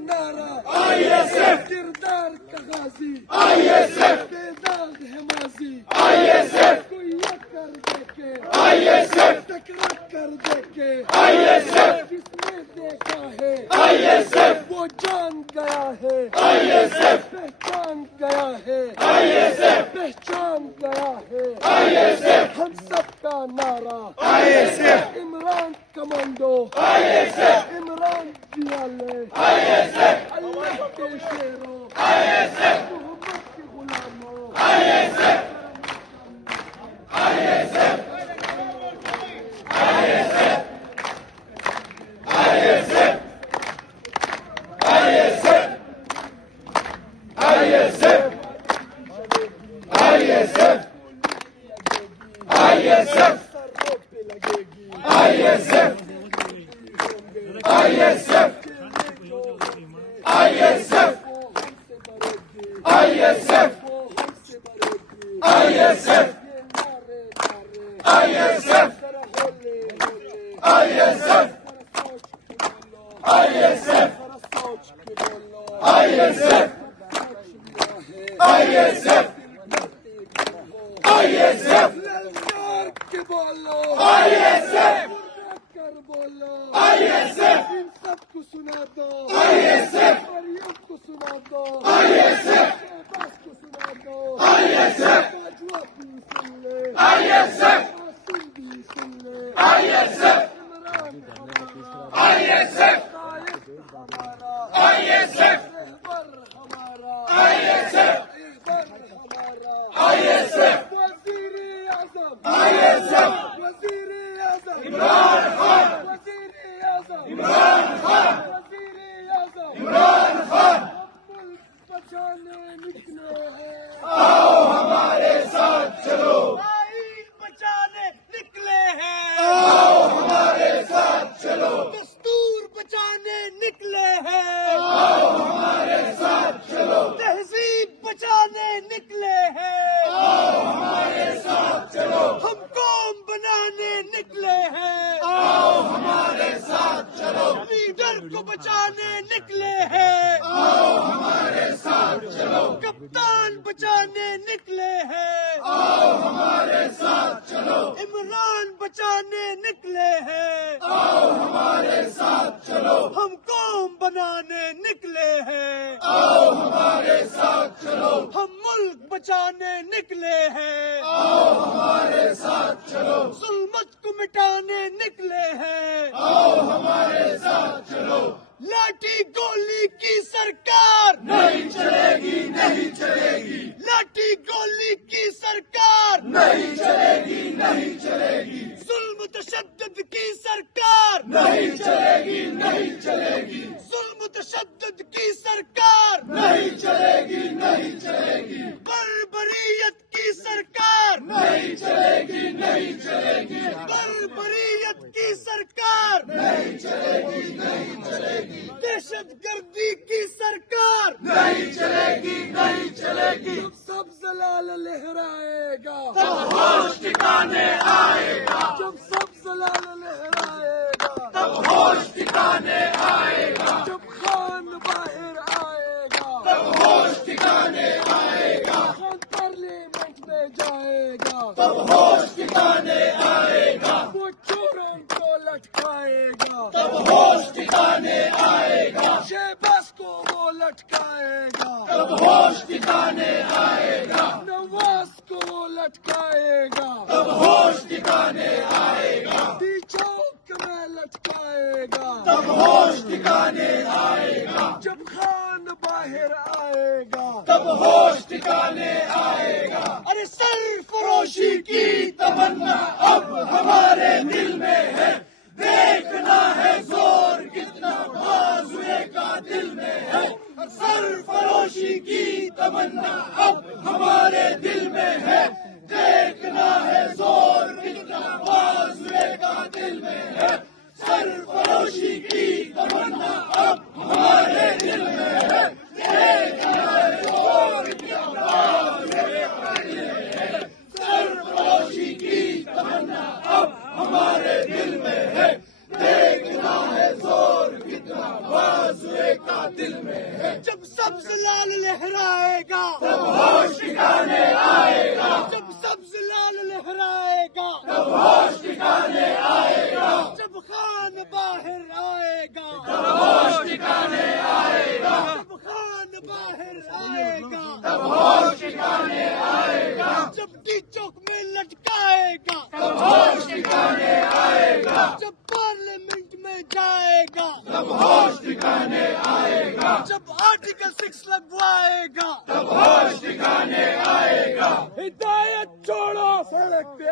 نعرہ ISF کردار کا غازی ISF بے داغ ہے ماضی ISF کوئی یہ کر دے کے ISF ٹکرا کر دے کے ISF جس نے دیکھا ہے ISF وہ جان گیا ہے ISF پہچان گیا ہے ISF پہچان گیا ہے ISF ہم سب کا نعرہ ISF Imran commando ISF Imran جیالے ISF اللہ کے شیروں ISF محمد کے غلاموں ISF ISF ISF ISF ISF ISF ISF ISF سروں پہ لگے گی ISF ISF ISF وہ ہم سے بڑھے گی ISF وہ ہم سے بڑھے گی ISF یہ نعرے نعرے ISF ذرا ہولے ہولے ISF ISF ذرا سوچ کے بولو ISF ISF ISF للکار کے بولو ISF کر بولو ISF ان سب کو سنا دو ISF مریم کو سنا دو ISF شہباز کو سنا دو ISF باجوہ بھی سن لے ISF قاسم بھی سن لے ISF عمران ہمارا ISF قائد ہمارا ISF رہبر ہمارا ISF رہبر ہمارا ISF وزیر اعظم ISF وزیر اعظم عمران خان وزیر اعظم عمران خان وزیر اعظم عمران خان ملک بچانے نکلے ہیں آؤ ہمارے ساتھ چلو آئین بچانے نکلے ہیں آؤ ہمارے ساتھ چلو دستور بچانے نکلے ہیں آؤ ہمارے ساتھ چلو تہذیب بچانے نکلے ہیں آؤ ہمارے ساتھ چلو ہم قوم بنانے نکلے ہیں آؤ ہمارے ساتھ چلو لیڈر کو بچانے نکلے ہیں آؤ ہمارے ساتھ چلو کپتان بچانے نکلے ہیں آؤ ہمارے ساتھ چلو عمران بچانے نکلے ہیں آؤ ہمارے ساتھ چلو ہم قوم بنانے نکلے ہیں آؤ ہمارے ساتھ چلو ہم ملک بچانے نکلے ہیں آؤ ہمارے ساتھ چلو ظلمت کو مٹانے نکلے ہیں آؤ ہمارے ساتھ چلو لاٹھی گولی کی سرکار نہیں چلے گی نہیں چلے گی لاٹھی گولی کی سرکار نہیں چلے گی نہیں چلے گی ظلم تشدد کی سرکار نہیں چلے گی نہیں چلے گی ظلم تشدد کی سرکار نہیں چلے گی نہیں چلے گی بربریت کی سرکار نہیں چلے گی نہیں چلے گی بربریت کی سرکار نہیں چلے گی نہیں چلے گی دہشت گردی کی سرکار نہیں چلے گی نہیں چلے گی جب سبز لال لہرائے گا تب ہوش ٹھکانے آئے گا جب سبز لال لہرائے گا تب ہوش ٹھکانے آئے گا جب خان باہر آئے گا تب ہوش ٹھکانے آئے گا خان پارلیمنٹ میں جائے گا تب ہوش ٹھکانے آئے گا وہ چوروں کو لٹکائے گا تب ہوش ٹھکانے آئے گا شہباز کو وہ لٹکائے گا تب ہوش ٹھکانے آئے گا نواز کو وہ لٹکائے گا تب ہوش ٹھکانے آئے گا چوک میں لٹکائے گا تب ہوش ٹھکانے آئے گا جب خان باہر آئے گا تب ہوش ٹھکانے آئے گا ارے سر فروشی کی تمنا اب ہمارے دل میں ہے دیکھنا ہے زور کتنا بازوئے کا دل میں ہے سر فروشی کی تمنا اب ہمارے دل میں ہے دیکھنا ہے زور کتنا بازوئے کا دل میں ہے سر فروشی کی تمنا اب ہمارے دل میں ہے دیکھنا ہے زور کتنا بازوئے کا دل میں ہے سر فروشی کی تمنا اب ہمارے دل میں ہے دیکھنا ہے زور کتنا بازوئے ہوئے کا دل میں ہے، جب سبز لال لہرائے گا تب ہوش ٹھکانے آئے گا، جب سبز لال لہرائے گا تب ہوش ٹھکانے آئے گا، جب خان باہر آئے گا تب ہوش ٹھکانے آئے گا، جب خان باہر آئے گا تب ہوش ٹھکانے آئے گا، جب ٹی چوک میں لٹکائے گا تب ہوش ٹھکانے آئے گا، جب پارلیمنٹ میں جائے گا تب ہوش ٹھکانے آئے گا، جب آرٹیکل 6 لگوائے گا تب ہوش ٹھکانے آئے گا۔ ہدایت چھوڑو سڑک پہ